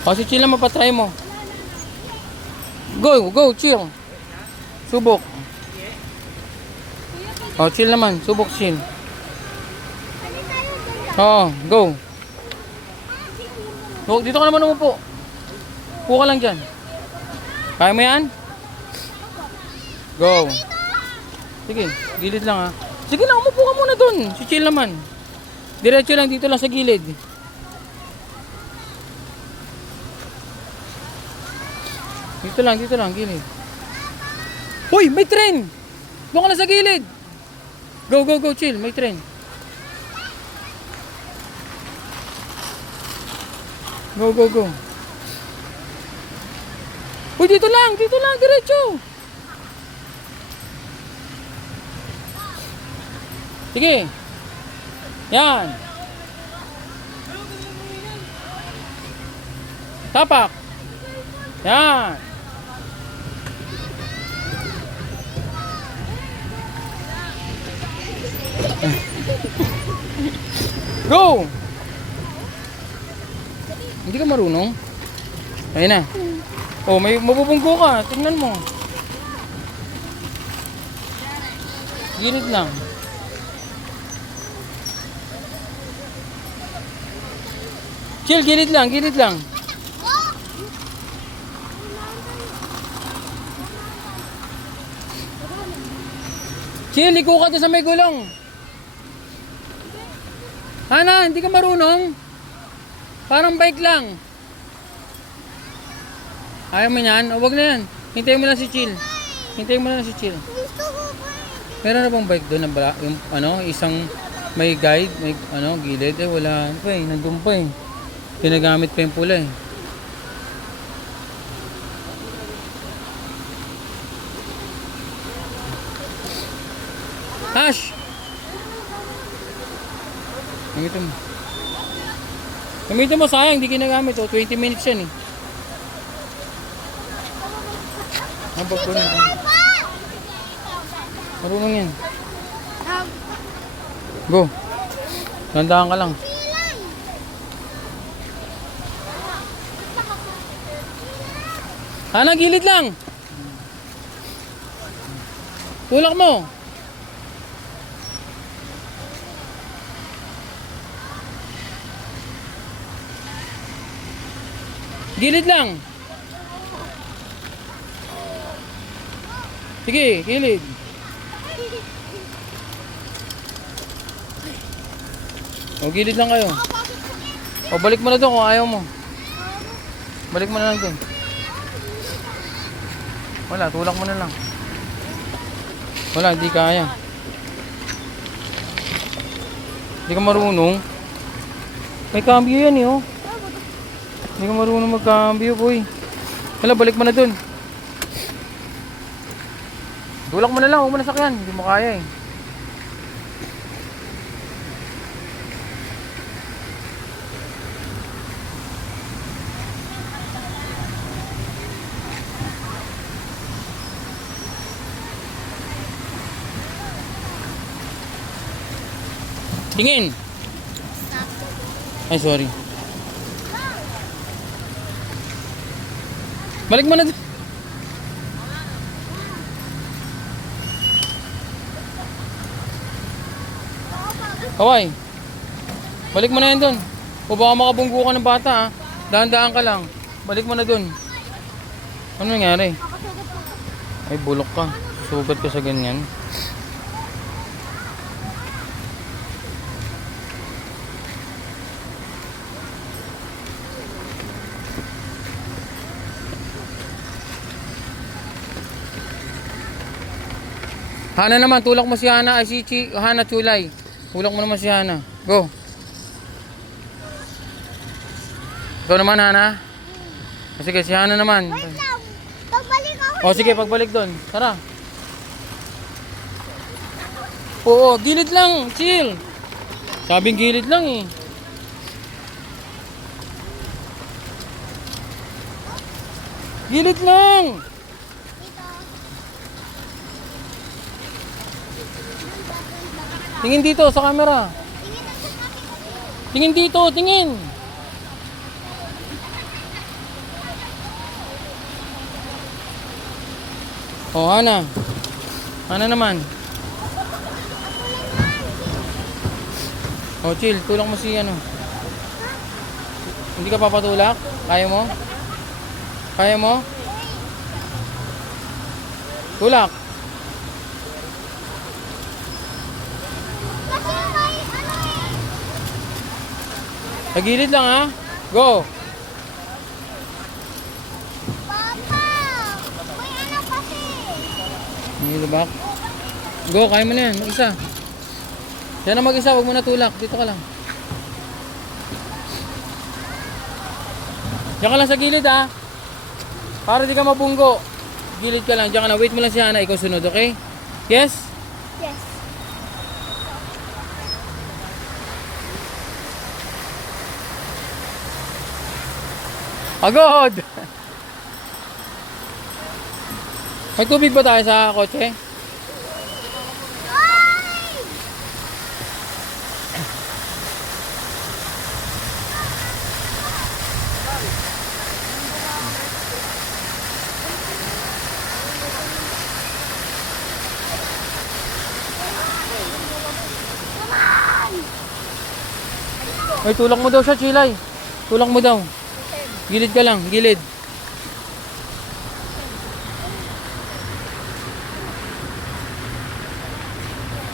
O, si chill naman, patry mo. Go, go, chill. Subok. O, chill naman. Subok, chill. Oo, go. Go, dito ka naman umupo. Upo ka lang dyan. Kaya mo yan? Go. Sige, gilid lang ha. Sige lang, umupo ka muna dun. Si chill naman. Diretso lang, dito lang sa gilid. Dito lang, gilid. Uy, may tren! Doon ka na sa gilid. Go, go, go, chill. May tren. Go, go, go. Uy, dito lang, diretso. Sige. Yan. Tapak. Yan. Go. Hindi ka marunong? Ayun na. Oh, may mabubunggo ka. Tingnan mo. Gilid lang. Chill, gilid lang, gilid lang. Chill, liko ka doon sa may gulong. Hana, hindi ka marunong? Parang bike lang. Ayaw mo yan? O, wag na yan. Hintayin mo lang si Chill. Hintayin mo lang si Chill. Meron na bang bike doon na yung ano, isang may guide, may ano, gilid? Eh, wala pa eh. Nandun pa eh. Ginagamit pa yung pula eh. Ash! Gamitin mo. Gamitin mo, sayang, hindi ginagamit. O, 20 minutes yan eh. Habag ko na. Marunong yan. Go. Gandaan ka lang. Hana, gilid lang. Tulak mo. Gilid lang. Sige, gilid. O, gilid lang kayo. O, balik mo na doon kung ayaw mo. Balik mo na lang doon. Wala, tulak mo na lang. Wala, hindi kaya. Hindi ka marunong. May cambio yan eh, oh. Hindi ka marunong mag-cambio, boy. Wala, balik mo na dun. Tulak mo na lang, huwag mo na sakyan. Hindi mo kaya eh. Tingin. Ay, sorry. Balik mo na dun. Kaway. Balik mo na yan dun. O baka makabunggo ka ng bata ha. Dahan-dahan ka lang. Balik mo na dun. Ano nangyari? Ay, bulok ka. Sugat ka sa ganyan. Hana naman, tulak mo si Hana, ay si Hana Chulay. Tulak mo naman si Hana. Go. Ikaw naman, Hana. O sige, si Hana naman. Wait lang. Pagbalik ako. O sige, pagbalik doon. Tara. Oo, gilid lang. Chill. Sabing gilid lang eh. Gilid lang. Tingin dito sa camera. Tingin dito, tingin. Oh, Hana. Hana naman. Oh, chill. Tulak mo si ano. Hindi ka papatulak? Kaya mo? Kaya mo? Tulak. Kasi may ano eh. Sa gilid lang ha. Go. Papa, may ano kasi. Nilubak. Go, kaya mo na yan. Mag-isa. Yan na mag-isa. Huwag mo na tulak. Dito ka lang. Diyan ka lang sa gilid ha. Para di ka mabunggo. Gilid ka lang. Diyan ka na. Wait mo lang si Hana. Ikaw sunod, okay? Yes? Yes. Agad! May tubig ba tayo sa kotse? Ay! May tulak mo daw siya, Chilay. Tulak mo daw. Gilid ka lang, gilid.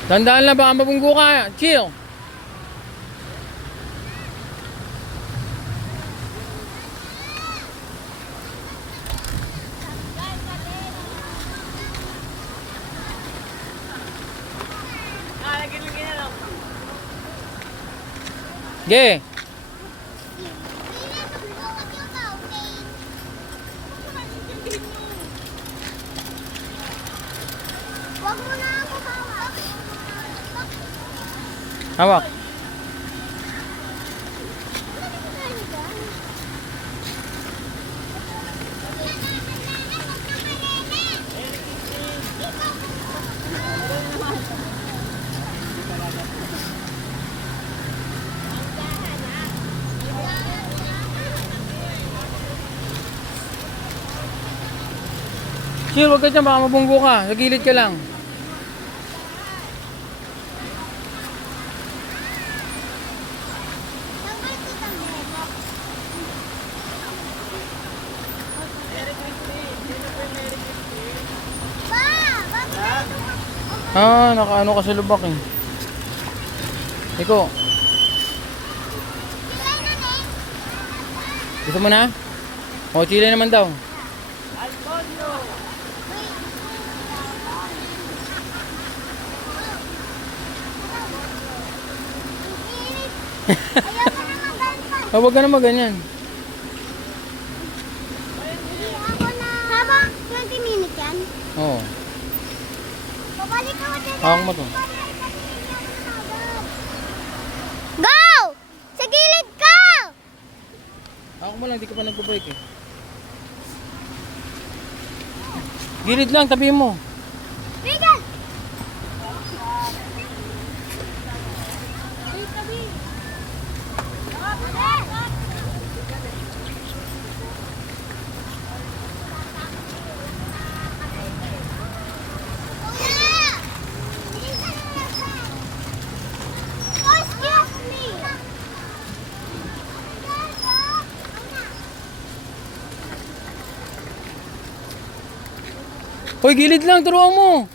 Tandaan lang, baka mabunggo ka. Chill. Ge. Wag mo na ako hawak. Hawak. Chill, wag ka dyan, baka mabunggo ka. Sa gilid ka lang. Ah, nakaano ka sa lubak eh. Iko. Gusto mo na? O, chile naman daw. Ayoko na maganda. Oh, wag ka na maganyan. Ako na. Habang 20 minutes yan. Oo. Babalik ako dyan. Hawak mo to. Go! Sa gilid ka! Ako mo lang, di ka pa nagpo-break eh. Gilid lang, tabi mo. Regan! Excuse me! Hoy, gilid lang, turuan mo.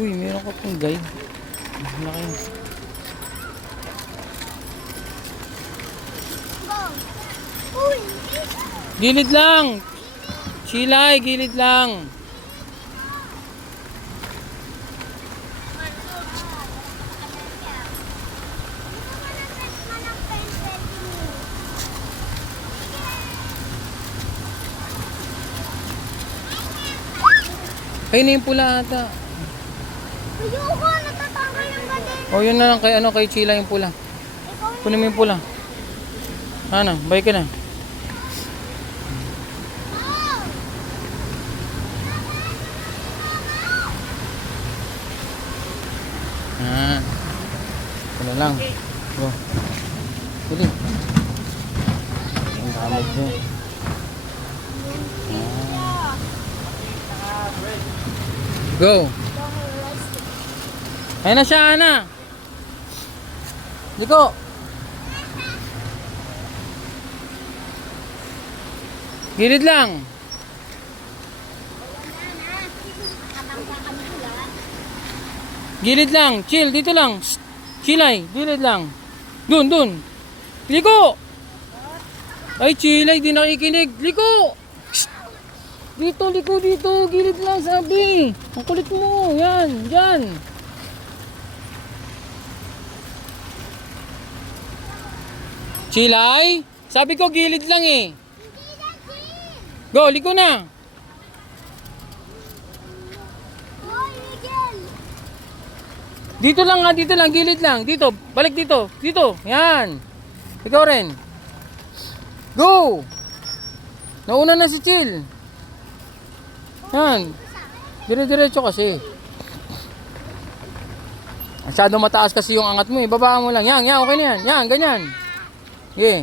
Uy, meron ka pong guide. Laki. Go! Uy! Gilid lang. Chilay, gilid lang. Ay, na yung pula ata. Ayoko! Natatanggal yung galing! O, yun na lang kay, ano, kay Chila yung pula. Ikaw Kunin mo yung pula. Ano, bay ka na. Ah. Wala lang. Go. Pili. Ang damag mo. Go. Ayun na siya, Ana. Liko. Gilid lang. Gilid lang. Chill, dito lang. Shh. Chilay, gilid lang. Dun. Liko. Ay, chilay, di nakikinig. Liko. Shh. Dito, dito. Gilid lang, sabi. Ang kulit mo. Yan, dyan. Chilay? Sabi ko, gilid lang eh. Go, liko na. Dito lang nga, dito lang, gilid lang. Dito, balik dito. Dito, yan. Ikaw rin. Go! Nauna na si Chill. Yan. Dire-diretso kasi. Masyado mataas kasi yung angat mo eh. Babaan mo lang. Yan, okay na yan. Yan, ganyan. Okay.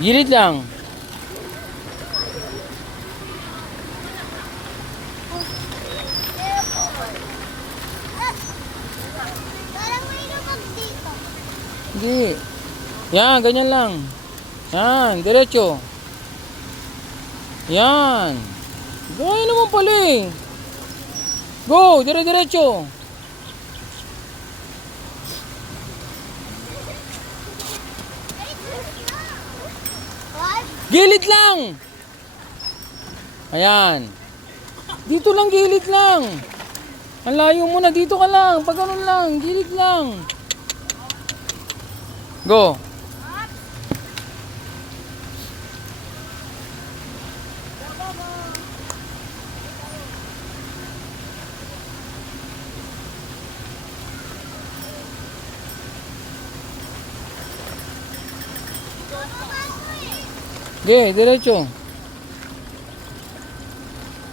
Gilid lang. Parang may lumag dito. Hindi. Yan, ganyan lang. Yan, diretso. Yan. Gaya naman pala eh. Go, dire-diretso. What? Gilid lang. Ayan. Dito lang, gilid lang. Ang layo mo na, dito ka lang. Pag ganun lang, gilid lang. Go. Okay, diretso.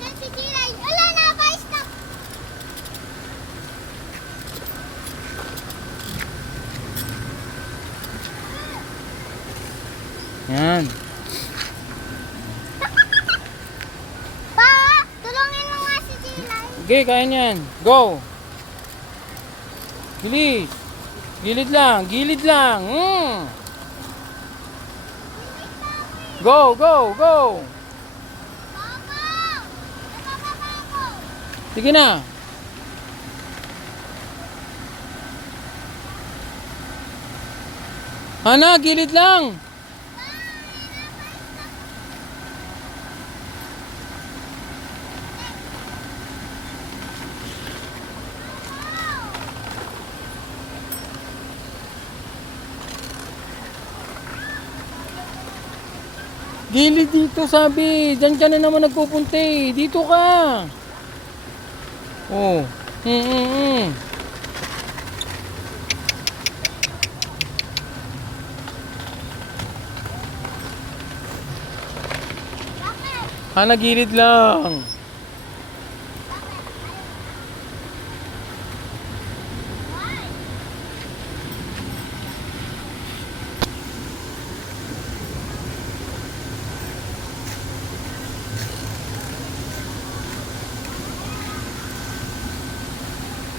Yan si Kilay. Wala na, pa-stop. Yan. Pa, tulungin mo nga si Kilay. Okay, kaya niyan. Go. Bilis. Gilid lang, gilid lang. Go, go, go. Papa! Napapapa ako. Sige na. Hana, gilid lang. Gilid dito, sabi. Diyan ka na naman nagpupunta eh. Dito ka. Oh. Bakit? Hana, gilid lang.